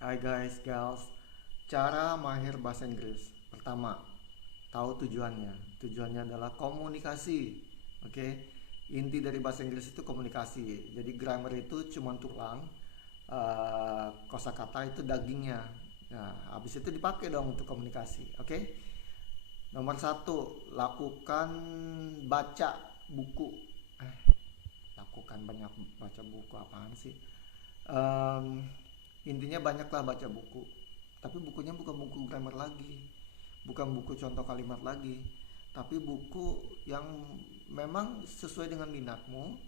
Hai guys, girls. Cara mahir bahasa Inggris. Pertama, tahu tujuannya. Tujuannya adalah komunikasi. Oke. Inti dari bahasa Inggris itu komunikasi. Jadi grammar itu cuma tulang, kosakata itu dagingnya. Nah, habis itu dipakai dong untuk komunikasi. Oke. Nomor satu, lakukan baca buku. Eh, lakukan banyak baca buku apaan sih? Em, Intinya banyaklah baca buku, tapi bukunya bukan buku grammar lagi, bukan buku contoh kalimat lagi, tapi buku yang memang sesuai dengan minatmu,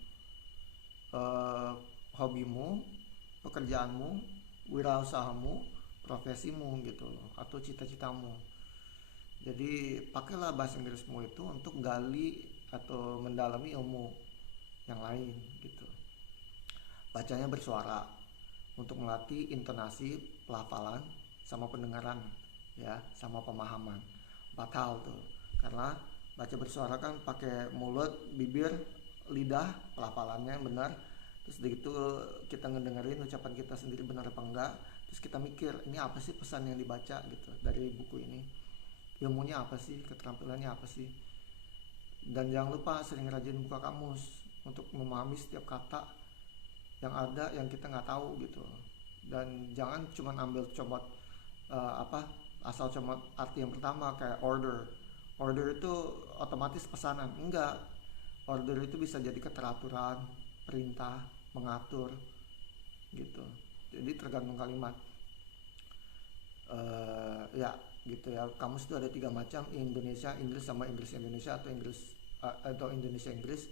eh, hobimu, pekerjaanmu, wirausahamu, profesimu gitu loh, atau cita-citamu. Jadi pakailah bahasa Inggrismu itu untuk gali atau mendalami ilmu yang lain gitu. Bacanya bersuara untuk melatih intonasi, pelafalan, sama pendengaran, ya, sama pemahaman. Empat hal tuh. Karena baca bersuara kan pakai mulut, bibir, lidah, pelafalannya yang benar. Terus begitu kita ngedengerin ucapan kita sendiri benar apa enggak. Terus kita mikir, ini apa sih pesan yang dibaca gitu dari buku ini. Ilmunya apa sih, keterampilannya apa sih. Dan jangan lupa sering rajin buka kamus untuk memahami setiap kata yang ada yang kita nggak tahu gitu. Dan jangan cuma ambil comot, apa, asal comot arti yang pertama kayak order itu otomatis pesanan, enggak. Order itu bisa jadi keteraturan, perintah, mengatur gitu. Jadi tergantung kalimat. Ya gitu ya, kamus itu ada tiga macam: Indonesia Inggris sama Inggris Indonesia, atau Inggris atau Indonesia Inggris.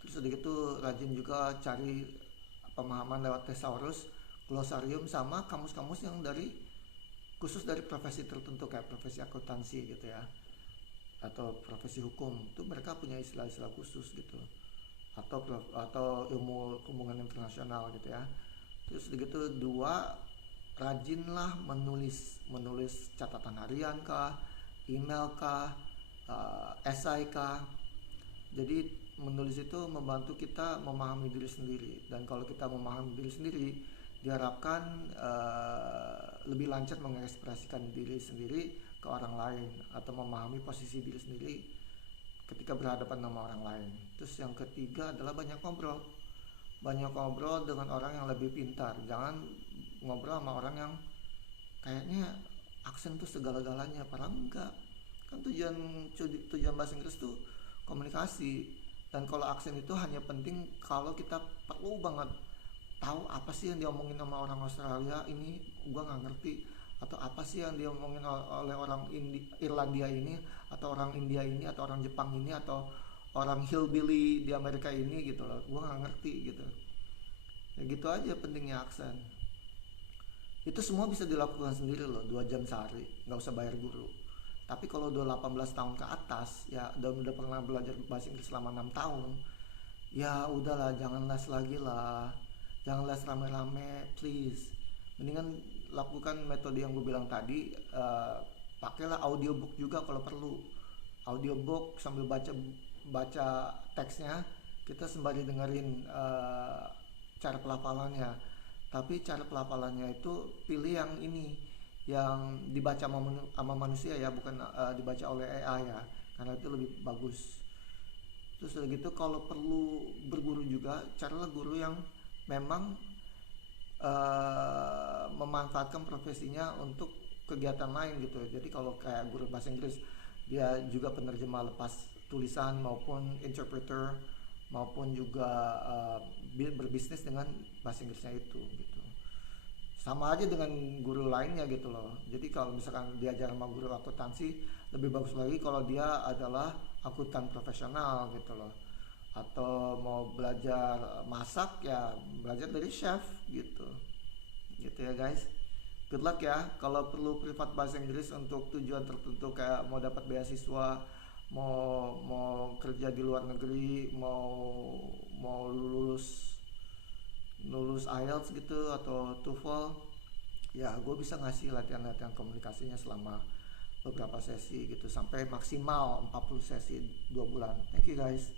Terus udah gitu rajin juga cari pemahaman lewat thesaurus, glosarium, sama kamus-kamus yang dari khusus dari profesi tertentu kayak profesi akuntansi gitu ya, atau profesi hukum. Itu mereka punya istilah-istilah khusus gitu, atau ilmu hubungan internasional gitu ya. Terus begitu dua, rajinlah menulis menulis catatan harian kah, email kah, esai kah. Jadi menulis itu membantu kita memahami diri sendiri, dan kalau kita memahami diri sendiri diharapkan lebih lancar mengekspresikan diri sendiri ke orang lain, atau memahami posisi diri sendiri ketika berhadapan sama orang lain. Terus yang ketiga adalah banyak ngobrol. Banyak ngobrol dengan orang yang lebih pintar. Jangan ngobrol sama orang yang kayaknya aksen tuh segala-galanya, padahal enggak. Kan tujuan bahasa Inggris tuh komunikasi. Dan kalau aksen itu hanya penting kalau kita perlu banget tahu apa sih yang diomongin sama orang Australia ini, gua nggak ngerti. Atau apa sih yang diomongin oleh orang Irlandia ini, atau orang India ini, atau orang Jepang ini, atau orang hillbilly di Amerika ini gitu loh, gua nggak ngerti gitu. Ya gitu aja pentingnya aksen. Itu semua bisa dilakukan sendiri loh, 2 jam sehari, nggak usah bayar guru. Tapi kalau udah 18 tahun ke atas ya, dan udah pernah belajar bahasa Inggris selama 6 tahun, ya udahlah, jangan les lagi lah. Jangan les rame-rame, please. Mendingan lakukan metode yang gue bilang tadi, pakailah audiobook juga kalau perlu. Audiobook sambil baca baca teksnya, kita sembari dengerin cara pelafalannya. Tapi cara pelafalannya itu pilih yang ini, yang dibaca sama manusia ya, bukan dibaca oleh AI ya, karena itu lebih bagus. Terus udah gitu kalau perlu berguru juga, carilah guru yang memang memanfaatkan profesinya untuk kegiatan lain gitu. Jadi kalau kayak guru bahasa Inggris, dia juga penerjemah lepas tulisan maupun interpreter, maupun juga berbisnis dengan bahasa Inggrisnya itu gitu. Sama aja dengan guru lainnya gitu loh. Jadi kalau misalkan diajar sama guru akuntansi, lebih bagus lagi kalau dia adalah akuntan profesional gitu loh. Atau mau belajar masak ya belajar dari chef gitu. Gitu ya guys. Good luck ya. Kalau perlu privat bahasa Inggris untuk tujuan tertentu kayak mau dapat beasiswa, mau mau kerja di luar negeri, mau mau lulus lulus IELTS gitu atau TOEFL, ya gue bisa ngasih latihan-latihan komunikasinya selama beberapa sesi gitu sampai maksimal 40 sesi 2 bulan. Thank you guys.